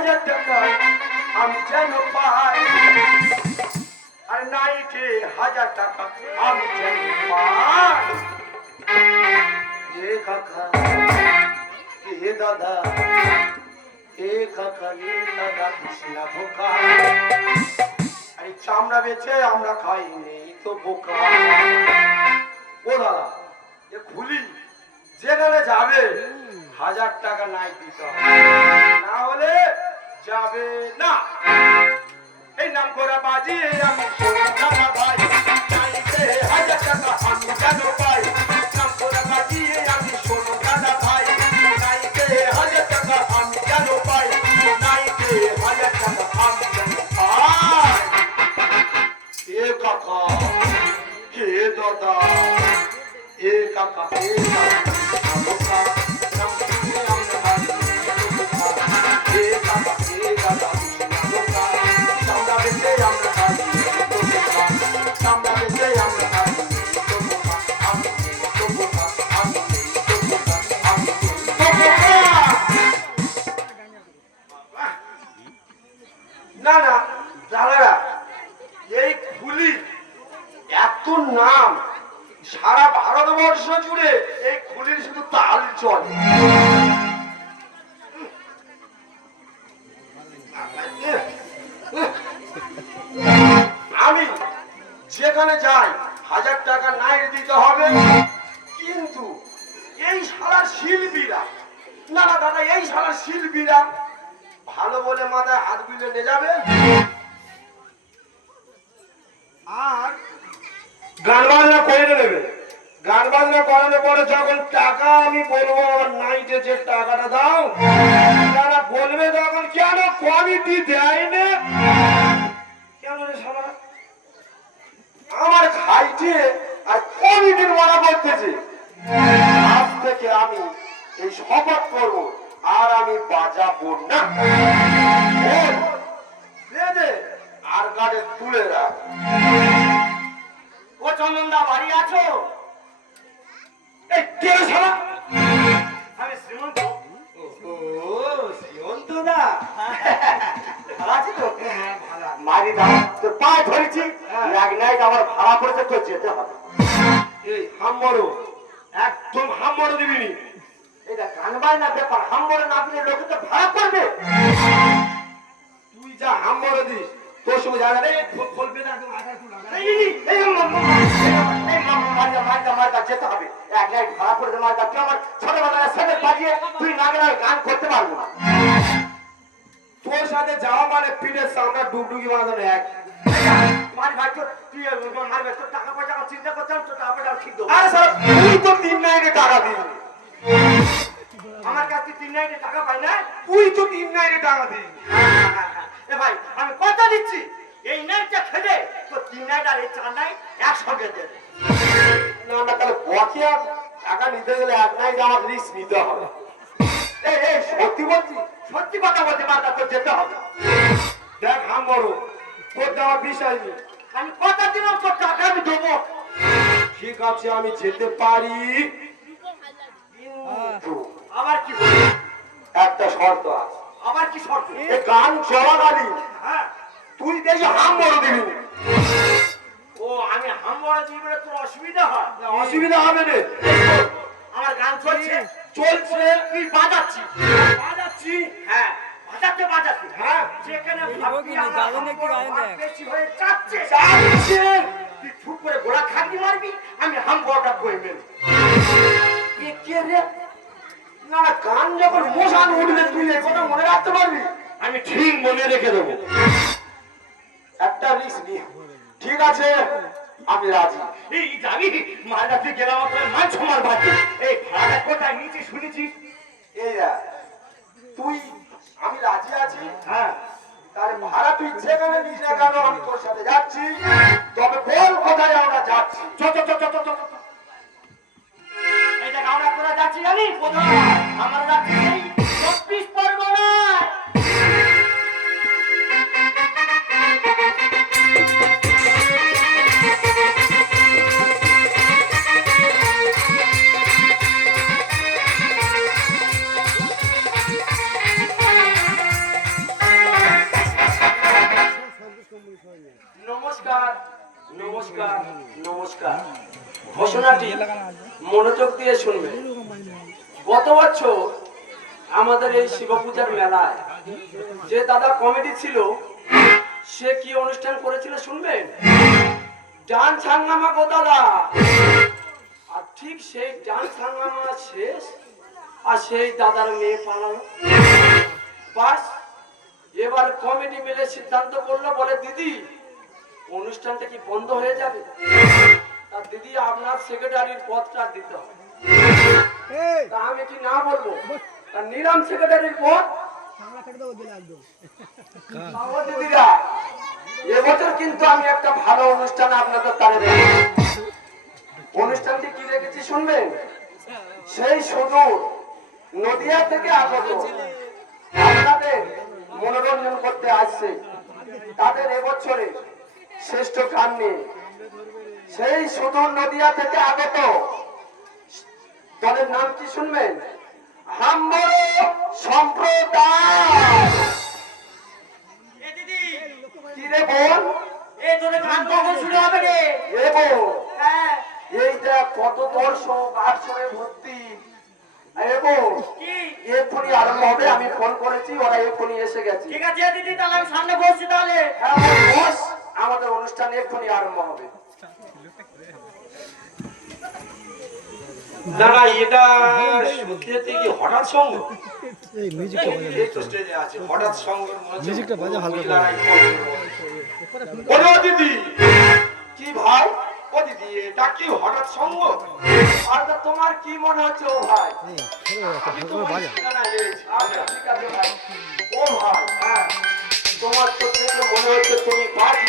1000 টাকা আমি যেন পাই, আর নাইটে 1000 টাকা আমি যেন পাই। এ কাকা এ দাদা, এ কাকা এ দাদা কৃষ্ণা ধোকা, আরে চামড়া বেচে আমরা খাই নেই তো বোকা। ও দাদা এ খুলি যেখানে যাবে 1000 টাকা নাই দিতে হবে, না হলে যাবে না। এই নাম করা বাজিয়ে আমি সোনা ভাই, নাইতে 1000 টাকা আমি যেন পাই, নাম করা বাজিয়ে আমি সোনা ভাই, নাইতে 1000 টাকা আমি যেন পাই, নাইতে 1000 টাকা আমি যেন পাই। এ কাকা হে দাদা, এ কাকা হে দাদা, নাম দিয়ে আমরা ভাই, এ কাকা হে দাদা চামড়া বেচে আমরা খাই, চামড়া বেচে আমরা খাই, না না দাদারা, এই খুলি এত নাম সারা ভারতবর্ষ জুড়ে, এই খুলির শুধু তাল চলে। আমি যেখানে যাই 1000 টাকা নাই দিতে হবে, কিন্তু এই শালার শিল্পীরা, না না দাদা এই শালার শিল্পীরা ভালো বলে মাথায় হাত বুলে নিয়ে যাবে, আর গান বাজনা করে নেবে। গান বাজনা করানোর পরে যখন টাকা আমি বলবো নাইটে যে টাকাটা দাও, তারা বলবে তখন কেন কমিটি দেয় না, কেন রে শালা আমার খাইতে আর কমিটির মারা করতেছে। আজ থেকে আমি এই শপথ করব, আর আমি বাজাবো না। আর গাড়ি তুলে রাখ। ও চন্দনদা বাড়ি আছো? এই কে শালা? আমি শ্রীমন্ত। ও শ্রীমন্ত দা, ভালো আছি তো? হ্যাঁ ভালো। মারি দাও তোর পায়ে ধরেছি, এক নাইট আমার ভাড়া পড়েছে, তো যেতে হবে। এই হাম্বড়ো একদম হাম্বড়ো দিবিনি, এটা গান বাজনার ব্যাপার, হাম্বড়ো না দিলে লোকে তো ভাড়া করবে। তুই যা হাম্বড়ো দিস তোর সঙ্গে যাবে রে, ফলবে না একদম আধার তুলা। মার্কা যেতে হবে, এক নাইট ভাড়া করে দে মার্কা। তুই আমার ছোটবেলায় সাথে বাজিয়ে তুই না গেলে গান করতে পারবো না। তোর সাথে যাওয়া মানে পিঠের সামনে ডুবডুবি বাঁধানো এক। মার ভাই তোর তুই মারবে, তোর টাকা পয়সা চিন্তা করছিলাম, তোর টাকা পয়সা ঠিক দেবো। আরে স্যার তুই তো 3 নাইটে টাকা দিবি, আমার কাছে 3 নাইটে টাকা পাই না, তুই তো 3 নাইটে টাকা দিবি। এ ভাই আমি কথা দিচ্ছি, এই নাইটটা খেলে তো 3 নাইট আর এই 4 নাইট একসঙ্গে দে। না না তাহলে বকিয়া টাকা নিতে গেলে এক নাইট আমার রিস্ক নিতে হবে। এই এই সত্যি বলছি, সত্যি কথা বলতে মার্কা তোর যেতে হবে। দেখ হাম বড় তোর দেওয়ার বিষয় নেই, আমি কথা দিলাম তোর টাকা আমি দেবো। ঠিক আছে আমি যেতে পারি, আবার কি একটা শর্ত আছে। আবার কি শর্ত? এই গান চলাকালীন তুই দেখি হাম বড় দিবি। ও আমি হাম বড় দিবি বলে তোর অসুবিধা হয়? অসুবিধা হবে না, আমার গান চলছে চলছে, তুই বাজাচ্ছি বাজাচ্ছি। হ্যাঁ বাজাতে বাজাতে, হ্যাঁ যেখানে ভাবছি আমার বেশি হয়ে যাচ্ছে যাচ্ছে, তুই ছুট করে গোড়া খাগি মারবি, আমি হাম বড়টা করে মেরে। কে রে? না না গান যখন মশান উঠবে তুই এই কথা মনে রাখতে পারবি? আমি ঠিক মনে রেখে দেবো, একটা রিস্ক নিয়ে। ঠিক আছে আমি রাজি। এই জানি মালটা তুই গেলাম আপনার মান সমান বাকি, এই ভাড়াটা কোথায় নিয়েছিস শুনেছিস? এই তুই আমি রাজি আছি। হ্যাঁ তার ভাড়া তুই যেখানে নিস না কেন আমি তোর সাথে যাচ্ছি, তবে বল কোথায় আমরা যাচ্ছি। এই দেখ আমরা কোথায় যাচ্ছি জানিস? কোথায়? আমরা যাচ্ছি এই 24 পরগনায়। নমস্কার। ঘোষণাটি মনোযোগ দিয়ে শুনবে। গত বছর আমাদের এই শিব পূজার মেলায় যে দাদা কমিটি ছিল সে কি অনুষ্ঠান করেছিল শুনবেন? ডান্স হাঙ্গামা গো দাদা। আর ঠিক সেই ডান্স হাঙ্গামা শেষ আর সেই দাদার মেয়ে পালালো। বাস এবার কমিটি মিলে সিদ্ধান্ত করলো, বলে দিদি অনুষ্ঠানটা কি বন্ধ হয়ে যাবে? আর দিদি আপনার সেক্রেটারির পদটা দিতে হবে। তা আমি কি না বলবো? তার নিলাম সেক্রেটারির পদ। দিদিরা এবছর কিন্তু আমি একটা ভালো অনুষ্ঠান আপনাদের তালে রেখেছি। অনুষ্ঠানটি কি রেখেছি শুনবেন? সেই সুদূর নদিয়া থেকে আগত আপনাদের মনোরঞ্জন করতে আসছে তাদের এবছরে শ্রেষ্ঠ গান নিয়ে সেই সুদূর নদিয়া থেকে আগত দলের নাম কি শুনবেন? হাম্বর সম্প্রদায়। কি রে বোন? এইটা কত দর্শক আসরে ভর্তি। এক্ষুনি আরম্ভ হবে। আমি ফোন করেছি, ওরা এক্ষুনি এসে গেছে। ঠিক আছে দিদি, তাহলে আমি সামনে বসছি। তাহলে আমাদের অনুষ্ঠান এক্ষুনি আরম্ভ হবে। দাদা এটা সত্যি সত্যি কি হঠাৎ সঙ্গ? এই মিউজিকটা বাজা এই তো স্টেজে আছে হঠাৎ সঙ্গ। মিউজিকটা বাজা হালকা করে। ও দিদি, কি ভাই? ও দিদি, এটা কি হঠাৎ সঙ্গ? আর তা তোমার কি মনে হচ্ছে ও ভাই? আমি তো বাজা ঠিকানা দিয়েছি। আচ্ছা ঠিক আছে ভাই। ও ভাই, হ্যাঁ তোমার তো দেখে মনে হচ্ছে তুমি বাজি